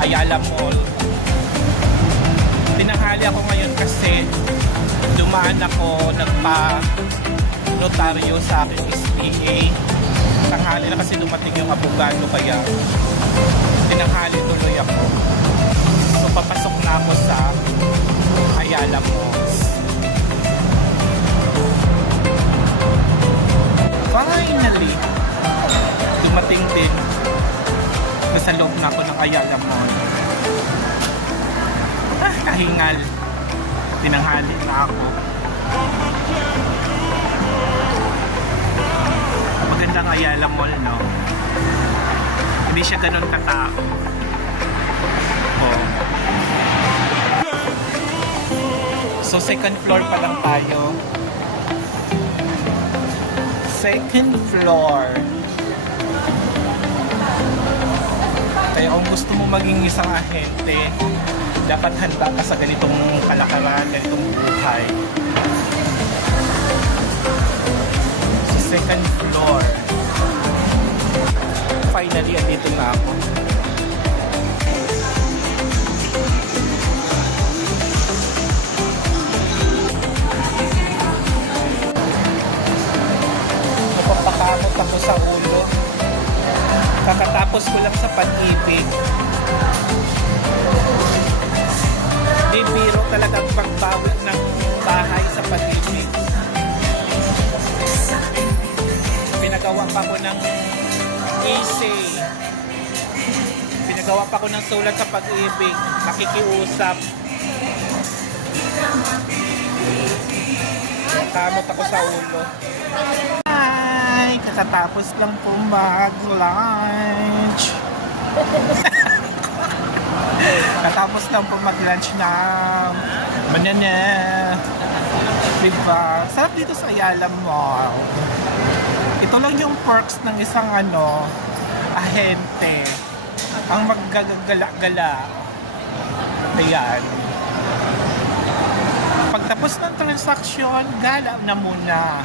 Ayala Mall. Tinanghali ako ngayon kasi dumaan ako nagpa-notaryo sa aking SPA. Tanghali na kasi dumating yung abogado kaya tinanghali tuloy ako. So papasok na ako sa Ayala Malls. Finally, dumating din. Nasa loob na ako ng Ayala Mall. Kahingal. Tinanghali na ako. Magandang Ayala Mall, no? Hindi siya ganun katao. Oh. So, second floor pa lang tayo. Second floor. Kaya kung gusto mo maging isang ahente, dapat handa ka sa ganitong kalakaran, ganitong buhay. So, second floor. Finally, andito na ako. Napapakamot ako sa ulo. Kakatapos ko lang sa pag-ibig. Di biro talagang pagbawi ng bahay sa pag-ibig. Pinagawa pa ko ng essay. Pinagawa pa ko ng sulat sa pag-ibig. Makikiusap. Kamot ako sa ulo. Hi! Kakatapos lang po mag-lunch. Katapos lang po mag-lunch na banana. Diba? Sarap dito sa Ayala Mall. Ito lang yung perks ng isang ahente. Ang maggagala-gala. Ayan. Pagtapos ng transaksyon, gala na muna.